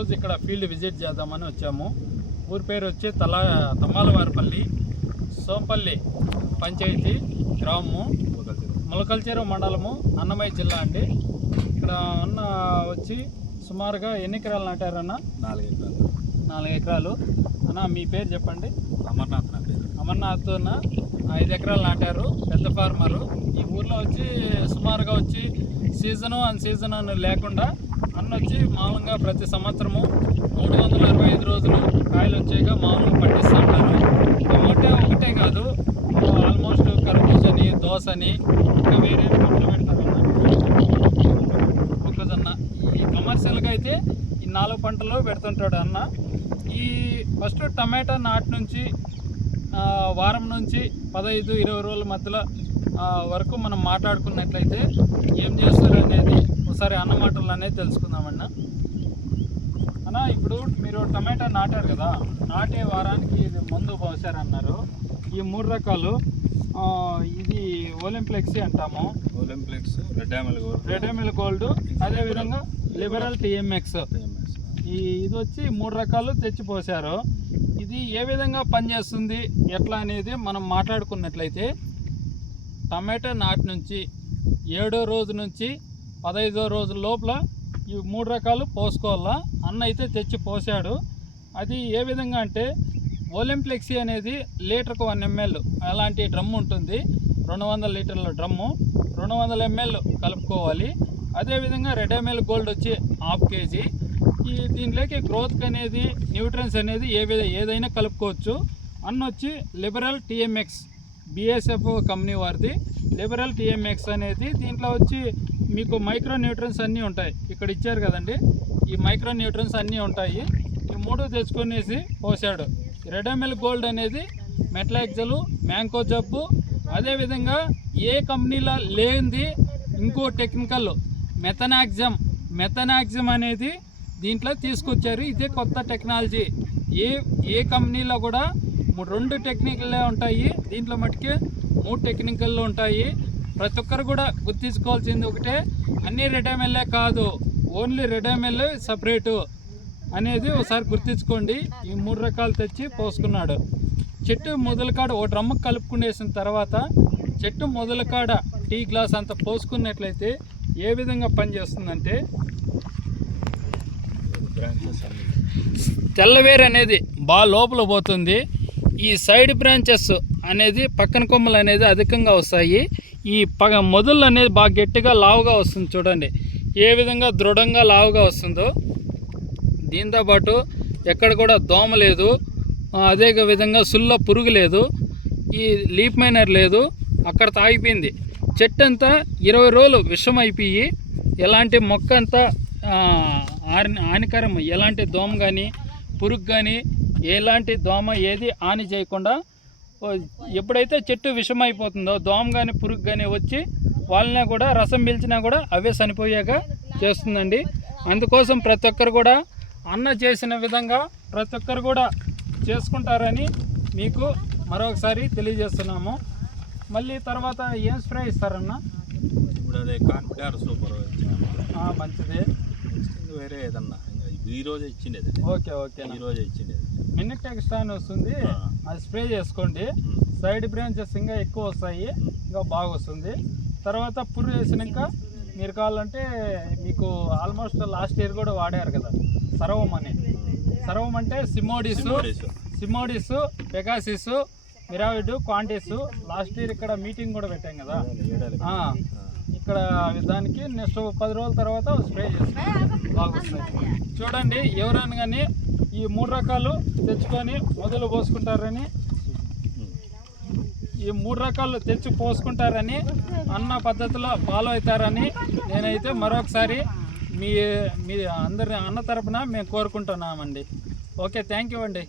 ఈరోజు ఇక్కడ field visit చేద్దామని వచ్చాము. ఊరి పేరు వచ్చి తలా తమ్మాలవారిపల్లి సోంపల్లి పంచాయతీ గ్రామము. మొలకల్చెరు మండలము అన్నమయ్య జిల్లా అండి. ఇక్కడ ఉన్న వచ్చి సుమారుగా ఎన్ని ఎకరాలు నాటారన్న? నాలుగు ఎకరాలు నాలుగు ఎకరాలు అన్న మీ పేరు చెప్పండి. అమర్నాథ్ నా పేరు. అమర్నాథ్ అన్న. ఐదు ఎకరాలు నాటారు పెద్ద ఫార్మరు. ఈ ఊర్లో వచ్చి సుమారుగా వచ్చి సీజను అన్ సీజన్ అని లేకుండా అన్న వచ్చి మామూలుగా ప్రతి సంవత్సరము మూడు వందల అరవై ఐదు రోజులు కాయలు వచ్చాక మామూలుగా పండిస్తూ ఉంటారు. టమాటా ఒకటే కాదు ఆల్మోస్ట్ కర్బూజ్ అని దోశ అని ఇంకా వేరే పంటలు పెడతారు మొక్కజొన్న. ఈ కమర్షియల్గా అయితే ఈ నాలుగు పంటలు పెడుతుంటాడు అన్న. ఈ ఫస్ట్ టమాటా నాటి నుంచి వారం నుంచి పదహైదు ఇరవై రోజుల మధ్యలో వరకు మనం మాట్లాడుకున్నట్లయితే ఏం చేస్తారు అనేది ఒకసారి అన్న మాటలు అనేది తెలుసుకుందామన్న అన్న. ఇప్పుడు మీరు టమాటా నాటారు కదా నాటే వారానికి ఇది మందు పోసారన్నారు ఈ మూడు రకాలు ఇది ఒలింప్లెక్సీ అంటాము. ఒలింపిక్స్ రెడ్ యామల్ రెడమిల్ గోల్డ్ అదేవిధంగా లిబరల్ టిఎంఎక్స్ ఈ ఇది వచ్చి మూడు రకాలు తెచ్చి పోసారు ఇది ఏ విధంగా పనిచేస్తుంది? ఎట్లా అనేది మనం మాట్లాడుకున్నట్లయితే టమాటా నాటి నుంచి ఏడో రోజు నుంచి పదహైదో రోజు లోపల ఈ మూడు రకాలు పోసుకోవాలా? అన్న అయితే తెచ్చి పోసాడు అది ఏ విధంగా అంటే ఓలింప్లెక్సీ అనేది లీటర్కు వన్ ఎంఎల్ అలాంటి డ్రమ్ ఉంటుంది. రెండు వందల లీటర్ల డ్రమ్ము. రెండు వందల ఎంఎల్ కలుపుకోవాలి. అదేవిధంగా రెడ్ ఎంఎల్ గోల్డ్ వచ్చి హాఫ్ కేజీ. ఈ దీంట్లోకి గ్రోత్ అనేది న్యూట్రన్స్ అనేది ఏ విధ ఏదైనా కలుపుకోవచ్చు. అన్న వచ్చి లిబరల్ టీఎంఎక్స్ బిఎస్ఎఫ్ కంపెనీ వారిది. లిబరల్ టీఎంఎక్స్ అనేది దీంట్లో వచ్చి మీకు మైక్రో న్యూట్రన్స్ అన్నీ ఉంటాయి. ఇక్కడ ఇచ్చారు కదండి. ఈ మైక్రో న్యూట్రన్స్ అన్నీ ఉంటాయి. ఈ మూడు తెచ్చుకునేసి పోసాడు. రెడమిల్ గోల్డ్ అనేది మెట్లాక్జలు మ్యాంకో జబ్బు అదేవిధంగా ఏ కంపెనీలో లేనిది ఇంకో టెక్నికల్ మెథనాక్జమ్ మెథనాక్జమ్ అనేది దీంట్లో తీసుకొచ్చారు. ఇదే కొత్త టెక్నాలజీ. ఏ ఏ కంపెనీలో కూడా మూడు రెండు టెక్నికల్లే ఉంటాయి. దీంట్లో మటుకే మూడు టెక్నికల్లో ఉంటాయి. ప్రతి ఒక్కరు కూడా గుర్తించుకోవాల్సింది ఒకటే. అన్ని రెడమెల్లే కాదు. ఓన్లీ రెడమెల్ సపరేటు అనేది ఒకసారి గుర్తించుకోండి. ఈ మూడు రకాలు తెచ్చి పోసుకున్నాడు. చెట్టు మొదలకాడ ఓ డ్రమ్ము కలుపుకునేసిన తర్వాత చెట్టు మొదలకాడ టీ గ్లాస్ అంత పోసుకున్నట్లయితే ఏ విధంగా పనిచేస్తుందంటే తెల్లవేరు అనేది బాగా లోపల పోతుంది. ఈ సైడ్ బ్రాంచెస్ అనేది పక్కన కొమ్మలు అనేది అధికంగా వస్తాయి. ఈ పగ మొదలు అనేది బాగా గట్టిగా లావుగా వస్తుంది చూడండి. ఏ విధంగా దృఢంగా లావుగా వస్తుందో దీంతో పాటు ఎక్కడ కూడా దోమ లేదు. అదే విధంగా సుల్ల పురుగు లేదు. ఈ లీప్ మైనర్ లేదు. అక్కడ తాగిపోయింది. చెట్టు అంతా ఇరవై రోజులు విషం అయిపోయి ఎలాంటి మొక్క అంతా హానికరం. ఎలాంటి దోమ కానీ పురుగు కానీ ఎలాంటి దోమ ఏది హాని చేయకుండా ఎప్పుడైతే చెట్టు విషం అయిపోతుందో దోమ కానీ పురుగు కానీ వచ్చి వాళ్ళనే కూడా రసం పీల్చినా కూడా అవే చనిపోయాక చేస్తుందండి. అందుకోసం ప్రతి ఒక్కరు కూడా అన్న చేసిన విధంగా ప్రతి ఒక్కరు కూడా చేసుకుంటారని మీకు మరొకసారి తెలియజేస్తున్నాము. మళ్ళీ తర్వాత ఏం స్ప్రే ఇస్తారన్న? ఇప్పుడు అదే కాన్ఫిడర్ సూపర్ మంచిది. వేరే ఏదన్నా. ఈ రోజే ఇచ్చిండేది ఓకే ఓకే. ఈ రోజే ఇచ్చిండేది. మినిట్ ఎక్స్ట్రా అని వస్తుంది. అది స్ప్రే చేసుకోండి. సైడ్ బ్రాంచెస్ ఇంకా ఎక్కువ వస్తాయి. ఇంకా బాగా వస్తుంది తర్వాత పుర్రు వేసినాక మీరు కావాలంటే మీకు ఆల్మోస్ట్ లాస్ట్ ఇయర్ కూడా వాడారు కదా సర్వం అని. సర్వం అంటే సిమోడిస్ సిమోడిస్. పెగాసిస్ మిరావిడ్ క్వాంటిస్ లాస్ట్ ఇయర్ ఇక్కడ మీటింగ్ కూడా పెట్టాం కదా. ఇక్కడ దానికి నెక్స్ట్ పది రోజుల తర్వాత స్ప్రే చేస్తాం. బాగుంటుంది. చూడండి ఎవరైనా కానీ ఈ మూడు రకాలు తెచ్చుకొని మొదలు పోసుకుంటారని ఈ మూడు రకాలు తెచ్చి పోసుకుంటారని అన్న పద్ధతిలో ఫాలో అవుతారని నేనైతే మరొకసారి మీ మీ అందరి అన్న తరపున మేము కోరుకుంటున్నామండి. ఓకే థ్యాంక్ యూ అండి.